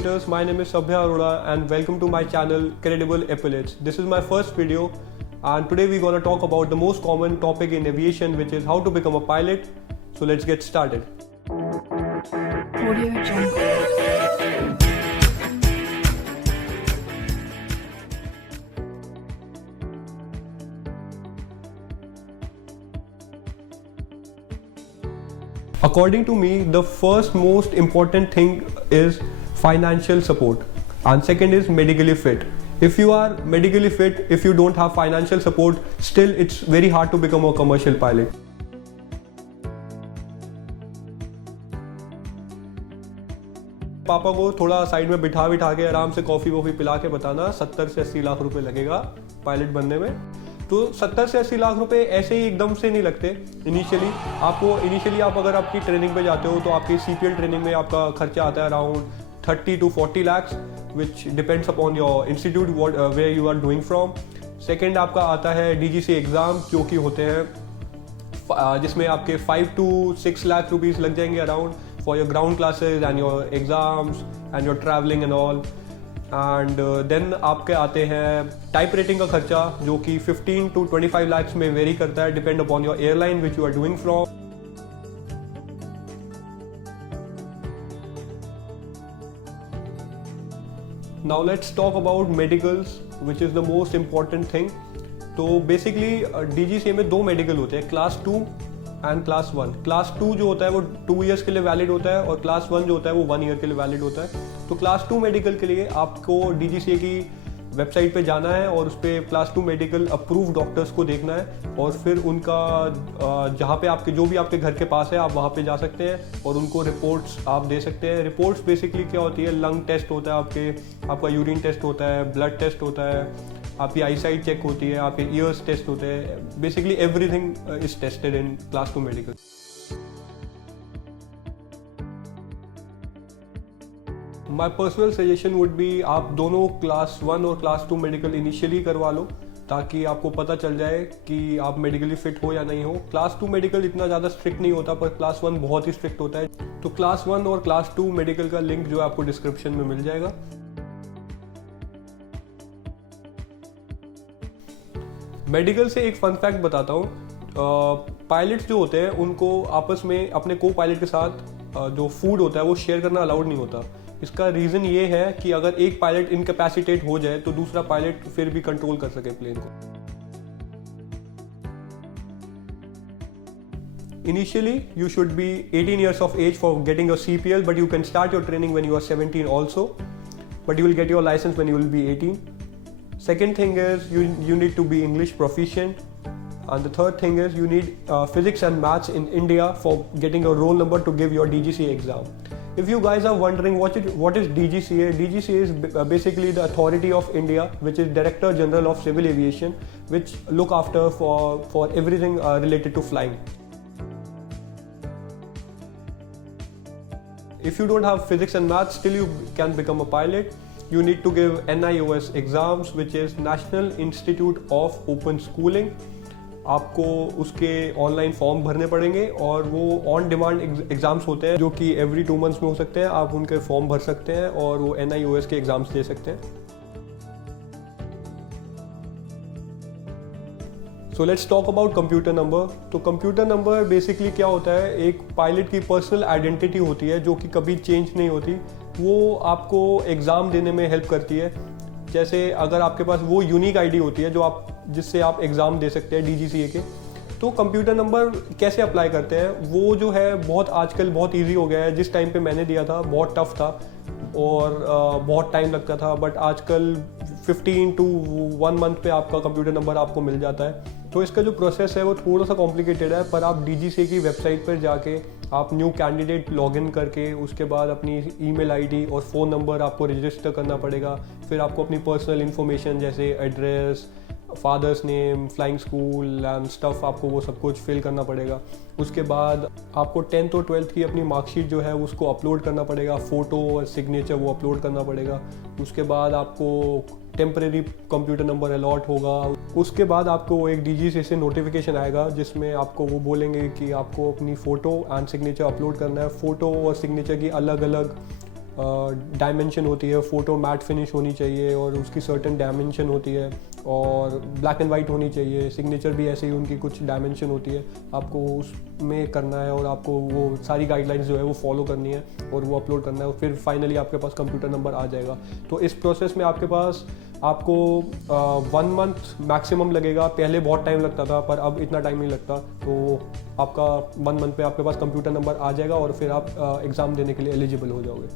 creators, my name is Sabhya Arora and welcome to my channel Credible Epaulets. This is my first video and today we're going to talk about the most common topic in aviation, which is how to become a pilot. So let's get started. Audio Jungle. According to me, the first most important thing is financial support and second is medically fit. If you are medically fit, if you don't have financial support, still it's very hard to become a commercial pilot. पापा को थोड़ा side में बिठा के आराम से coffee वॉफ़ी पिला के बताना 70 से 80 लाख रुपए लगेगा पायलट बनने में। तो 70 से 80 लाख रुपए ऐसे ही एकदम से नहीं लगते। इनिशियली आप अगर आपकी ट्रेनिंग पे जाते हो तो आपकी CPL ट्रेनिंग में आपका खर्चा आता है around 30 to 40 lakhs, which depends upon your institute where you are doing from. Second आपका आता है DGCA एग्ज़ाम जो कि होते हैं जिसमें आपके 5 to 6 लाख रुपीज़ लग जाएंगे around for your ground classes and your exams and your traveling and all. And then आपके आते हैं टाइप रेटिंग का खर्चा जो कि 15 to 25 lakhs में वेरी करता है depend upon your airline which you are doing from. Now let's talk about medicals which is the most important thing. तो बेसिकली DGCA में दो मेडिकल होते हैं, क्लास 2 एंड क्लास 1। क्लास 2 जो होता है वो 2 years के लिए वैलिड होता है और क्लास 1 जो होता है वो 1 year के लिए वैलिड होता है। तो क्लास 2 मेडिकल के लिए आपको DGCA की वेबसाइट पे जाना है और उस पर क्लास 2 मेडिकल अप्रूव डॉक्टर्स को देखना है और फिर उनका जहाँ पे आपके जो भी आपके घर के पास है आप वहाँ पे जा सकते हैं और उनको रिपोर्ट्स आप दे सकते हैं। रिपोर्ट्स बेसिकली क्या होती है, लंग टेस्ट होता है आपका यूरिन टेस्ट होता है, ब्लड टेस्ट होता है, आपकी आई साइट चेक होती है, आपके ईयर्स टेस्ट होते हैं। Basically everything is tested in class 2 medical. My personal suggestion would be आप दोनों क्लास 1 और क्लास 2 मेडिकल इनिशियली करवा लो ताकि आपको पता चल जाए कि आप मेडिकली फिट हो या नहीं हो। क्लास 2 मेडिकल इतना ज़्यादा स्ट्रिक्ट नहीं होता पर क्लास 1 बहुत ही स्ट्रिक्ट होता है। तो क्लास 1 और क्लास 2 मेडिकल का लिंक जो है आपको डिस्क्रिप्शन में मिल जाएगा। मेडिकल से एक फन फैक्ट बताता हूँ। पायलट्स जो होते हैं उनको आपस में अपने को पायलट के साथ जो फूड होता है वो शेयर करना अलाउड नहीं होता। इसका रीज़न ये है कि अगर एक पायलट इनकैपेसिटेट हो जाए तो दूसरा पायलट फिर भी कंट्रोल कर सके प्लेन को। Initially, you should be 18 years of age for getting your CPL, but you can start your training when you are 17 also, but you will get your license when you will be 18. Second thing is you need to be English proficient, and the third thing is you need physics and maths in India for getting a roll number to give your DGCA exam. If you guys are wondering what is DGCA, DGCA is basically the authority of India, which is Director General of Civil Aviation, which look after for everything related to flying. If you don't have physics and maths, still you can become a pilot. You need to give NIOS exams, which is National Institute of Open Schooling. आपको उसके online form भरने पड़ेंगे और वो on demand exams होते हैं जो कि एवरी 2 months में हो सकते हैं। आप उनके फॉर्म भर सकते हैं और वो NIOS के एग्ज़ाम्स दे सकते हैं। So let's talk about computer number. तो कंप्यूटर नंबर बेसिकली क्या होता है, एक पायलट की पर्सनल आइडेंटिटी होती है जो कि कभी चेंज नहीं होती। वो आपको एग्ज़ाम देने में हेल्प करती है। जैसे अगर आपके पास वो यूनिक आईडी होती है जिससे आप एग्ज़ाम दे सकते हैं DGCA के। तो कंप्यूटर नंबर कैसे अप्लाई करते हैं वो जो है आजकल बहुत इजी हो गया है। जिस टाइम पे मैंने दिया था बहुत टफ था और बहुत टाइम लगता था, बट आजकल 15 to 1 month पे आपका कंप्यूटर नंबर आपको मिल जाता है। तो इसका जो प्रोसेस है वो थोड़ा सा कॉम्प्लिकेटेड है, पर आप DGCA की वेबसाइट पर जाके आप न्यू कैंडिडेट लॉगिन करके उसके बाद अपनी ईमेल आईडी और फ़ोन नंबर आपको रजिस्टर करना पड़ेगा। फिर आपको अपनी पर्सनल इन्फॉर्मेशन जैसे address, father's name, flying school and stuff आपको वो सब कुछ फिल करना पड़ेगा। उसके बाद आपको 10th और 12th की अपनी मार्कशीट जो है उसको अपलोड करना पड़ेगा, फ़ोटो और सिग्नेचर वो अपलोड करना पड़ेगा। उसके बाद आपको टेम्परेरी कंप्यूटर नंबर अलॉट होगा। उसके बाद आपको एक DGCA से नोटिफिकेशन आएगा जिसमें आपको वो बोलेंगे कि आपको अपनी फ़ोटो एंड सिग्नेचर अपलोड करना है। फ़ोटो और सिग्नेचर की अलग अलग डायमेंशन होती है, फ़ोटो मैट फिनिश होनी चाहिए और उसकी सर्टेन डायमेंशन होती है, और ब्लैक एंड वाइट होनी चाहिए। सिग्नेचर भी ऐसे ही उनकी कुछ डायमेंशन होती है, आपको उसमें करना है और आपको वो सारी गाइडलाइंस जो है वो फॉलो करनी है और वो अपलोड करना है, और फिर फाइनली आपके पास कंप्यूटर नंबर आ जाएगा। तो इस प्रोसेस में आपको 1 मंथ मैक्सिमम लगेगा। पहले बहुत टाइम लगता था पर अब इतना टाइम नहीं लगता। तो आपका 1 मंथ पे आपके पास कंप्यूटर नंबर आ जाएगा और फिर आप एग्ज़ाम देने के लिए एलिजिबल हो जाओगे।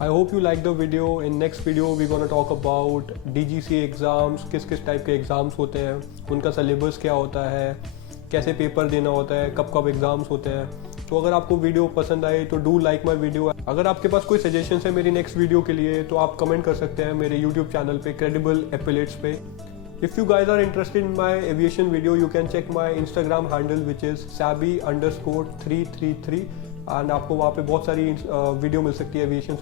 I hope you like the video. In next video we're gonna talk about DGCA exams, किस किस टाइप के एग्ज़ाम्स होते हैं, उनका सिलेबस क्या होता है, कैसे पेपर देना होता है, कब कब एग्ज़ाम्स होते हैं। तो अगर आपको वीडियो पसंद आए तो डू लाइक माई वीडियो। अगर आपके पास कोई सजेशन है मेरी नेक्स्ट वीडियो के लिए तो आप कमेंट कर सकते हैं मेरे यूट्यूब चैनल पे क्रेडिबल एपिलेट्स पे। If you guys are interested in my aviation video, you can check my Instagram handle which is sabi_333 and आपको वहाँ पे बहुत सारी वीडियो मिल सकती है एविएशन।